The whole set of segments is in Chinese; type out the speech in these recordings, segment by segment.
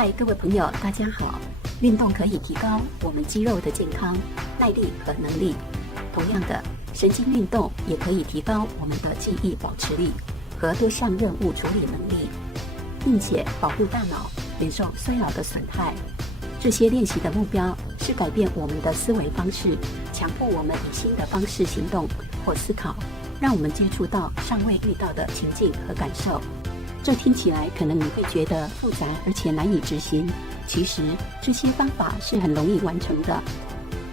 嗨，各位朋友，大家好。运动可以提高我们肌肉的健康、耐力和能力。同样的，神经运动也可以提高我们的记忆保持力和多项任务处理能力，并且保护大脑免受衰老的损害。这些练习的目标是改变我们的思维方式，强迫我们以新的方式行动或思考，让我们接触到尚未遇到的情境和感受。这听起来可能你会觉得复杂而且难以执行，其实这些方法是很容易完成的。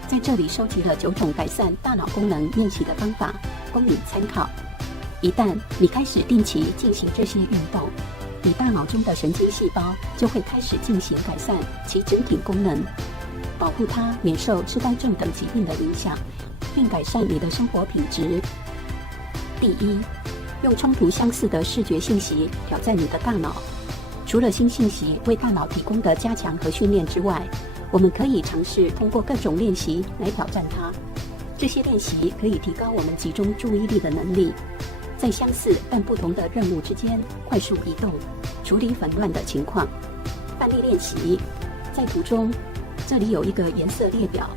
在这里收集了9种改善大脑功能练习的方法，供你参考。一旦你开始定期进行这些运动，你大脑中的神经细胞就会开始进行改善其整体功能，保护它免受痴呆症等疾病的影响，并改善你的生活品质。第一，用冲突相似的视觉信息挑战你的大脑。除了新信息为大脑提供的加强和训练之外，我们可以尝试通过各种练习来挑战它。这些练习可以提高我们集中注意力的能力，在相似但不同的任务之间快速移动，处理纷乱的情况。范例练习，在图中，这里有一个颜色列表，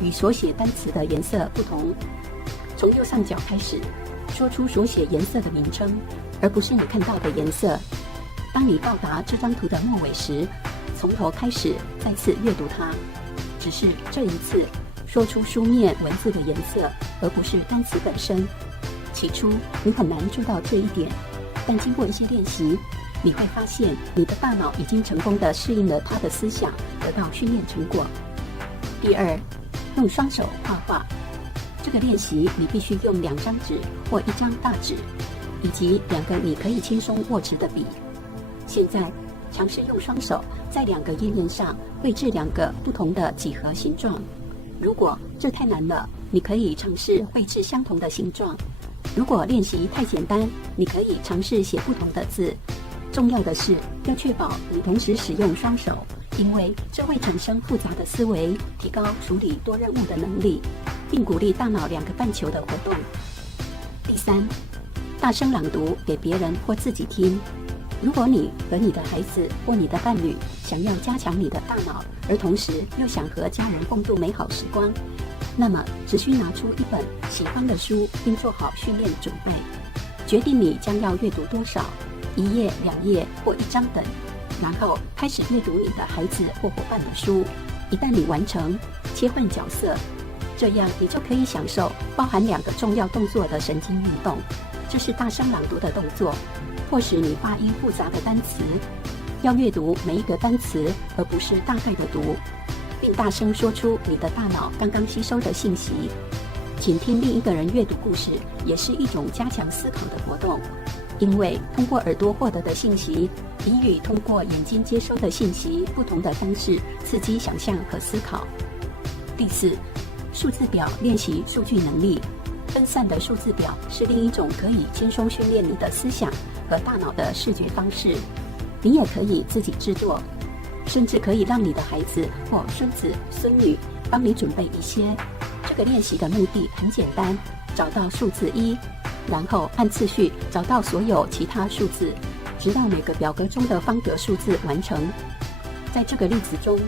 与所写单词的颜色不同。从右上角开始，说出所写颜色的名称，而不是你看到的颜色。当你到达这张图的末尾时，从头开始再次阅读它，只是这一次说出书面文字的颜色，而不是单词本身。起初你很难做到这一点，但经过一些练习，你会发现你的大脑已经成功地适应了它的思想，得到训练成果。第二，用双手画画。这个练习你必须用2张纸或1张大纸，以及2个你可以轻松握持的笔。现在尝试用双手在2个页面上绘制2个不同的几何形状。如果这太难了，你可以尝试绘制相同的形状。如果练习太简单，你可以尝试写不同的字。重要的是要确保你同时使用双手，因为这会产生复杂的思维，提高处理多任务的能力，并鼓励大脑2个半球的活动。第三，大声朗读给别人或自己听。如果你和你的孩子或你的伴侣想要加强你的大脑，而同时又想和家人共度美好时光，那么只需拿出一本喜欢的书，并做好训练准备。决定你将要阅读多少，1页、2页或1章等，然后开始阅读你的孩子或伙伴的书。一旦你完成，切换角色，这样你就可以享受包含2个重要动作的神经运动。这是大声朗读的动作，迫使你发音复杂的单词，要阅读每一个单词，而不是大概的读，并大声说出你的大脑刚刚吸收的信息。请听另一个人阅读故事也是一种加强思考的活动，因为通过耳朵获得的信息，比与通过眼睛接收的信息不同的方式，刺激想象和思考。第四，数字表练习数据能力。分散的数字表是另一种可以轻松训练你的思想和大脑的视觉方式。你也可以自己制作，甚至可以让你的孩子或孙子孙女帮你准备一些。这个练习的目的很简单，找到数字1，然后按次序找到所有其他数字，直到每个表格中的方格数字完成。在这个例子中，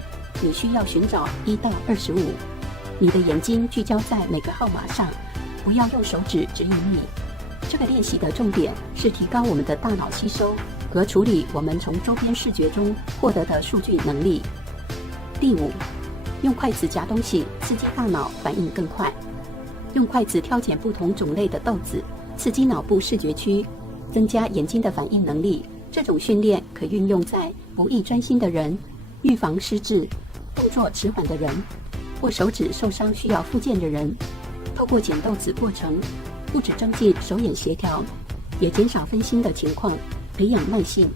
你需要寻找1到25。你的眼睛聚焦在每个号码上，不要用手指指引你。这个练习的重点是提高我们的大脑吸收和处理我们从周边视觉中获得的数据能力。第五，用筷子夹东西，刺激大脑反应更快。用筷子挑拣不同种类的豆子，刺激脑部视觉区，增加眼睛的反应能力。这种训练可运用在不易专心的人、预防失智、动作迟缓的人，或手指受伤需要复健的人。透过捡豆子过程，不只增进手眼协调，也减少分心的情况，培养耐性。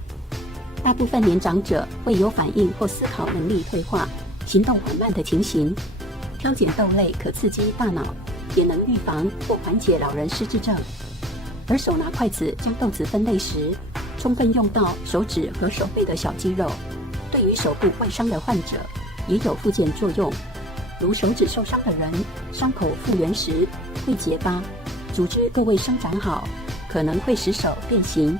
大部分年长者会有反应或思考能力退化、行动缓慢的情形。挑拣豆类可刺激大脑，也能预防或缓解老人失智症。而手拿筷子将豆子分类时，充分用到手指和手背的小肌肉，对于手部外伤的患者也有复健作用。如手指受伤的人，伤口复原时会结疤，组织各位生长好，可能会使手变形。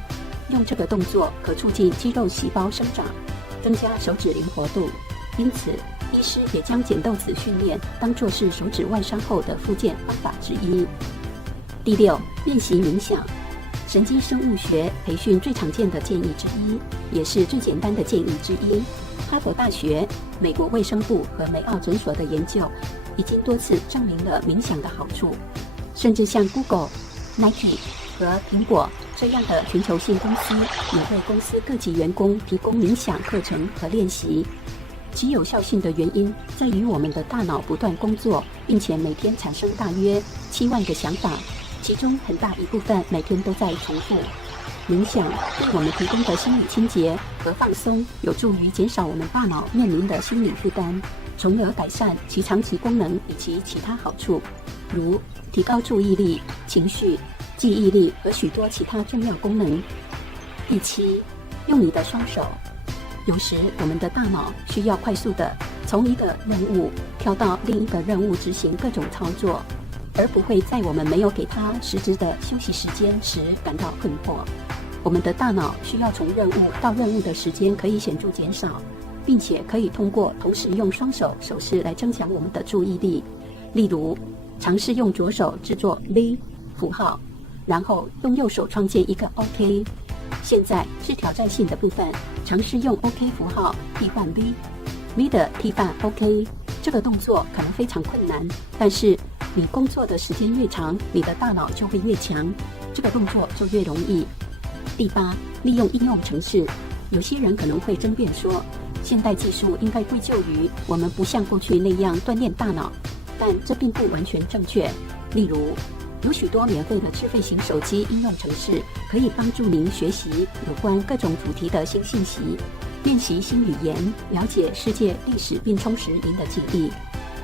用这个动作可促进肌肉细胞生长，增加手指灵活度。因此，医师也将剪豆子训练当作是手指外伤后的复健方法之一。第六，练习冥想。神经生物学培训最常见的建议之一，也是最简单的建议之一。哈佛大学、美国卫生部和梅奥诊所的研究已经多次证明了冥想的好处，甚至像 Google、Nike 和苹果这样的全球性公司也为公司各级员工提供冥想课程和练习。其有效性的原因在于我们的大脑不断工作，并且每天产生大约7万个想法，其中很大一部分每天都在重复。冥想对我们提供的心理清洁和放松，有助于减少我们大脑面临的心理负担，从而改善其长期功能以及其他好处，如提高注意力、情绪、记忆力和许多其他重要功能。第七，用你的双手。有时我们的大脑需要快速地从一个任务跳到另一个任务执行各种操作，而不会在我们没有给它实质的休息时间时感到困惑。我们的大脑需要从任务到任务的时间可以显著减少，并且可以通过同时用双手手势来增强我们的注意力。例如，尝试用左手制作 V 符号，然后用右手创建一个 OK。现在是挑战性的部分，尝试用 OK 符号替换 V 的替换 OK。这个动作可能非常困难，但是你工作的时间越长，你的大脑就会越强，这个动作就越容易。第八，利用应用程式。有些人可能会争辩说，现代技术应该归咎于我们不像过去那样锻炼大脑，但这并不完全正确。例如，有许多免费的智慧型手机应用程式可以帮助您学习有关各种主题的新信息，练习新语言，了解世界历史，并充实您的记忆。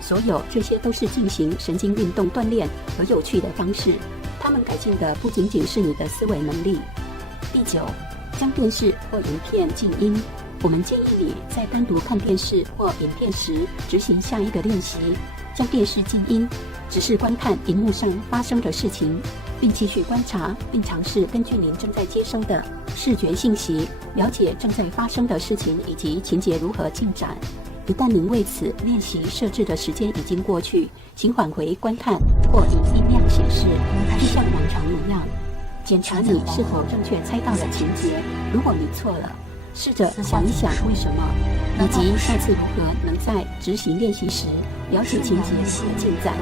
所有这些都是进行神经运动锻炼和有趣的方式，它们改进的不仅仅是你的思维能力。第九，将电视或影片静音。我们建议你在单独看电视或影片时执行下一个练习：将电视静音，只是观看荧幕上发生的事情，并继续观察，并尝试根据您正在接收的视觉信息，了解正在发生的事情以及情节如何进展。一旦您为此练习设置的时间已经过去，请返回观看或以音量显示，就像往常一样。检查你是否正确猜到了情节，如果你错了，试着想一想为什么，以及下次如何能在执行练习时了解情节和进展。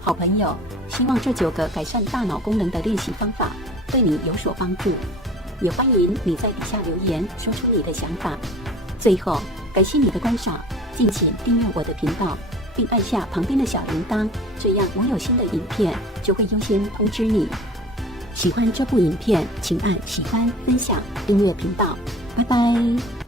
好朋友，希望这9个改善大脑功能的练习方法对你有所帮助，也欢迎你在底下留言说出你的想法。最后，感谢你的观赏，敬请订阅我的频道，并按下旁边的小铃铛，这样我有新的影片就会优先通知你。喜欢这部影片，请按喜欢、分享、订阅频道。拜拜。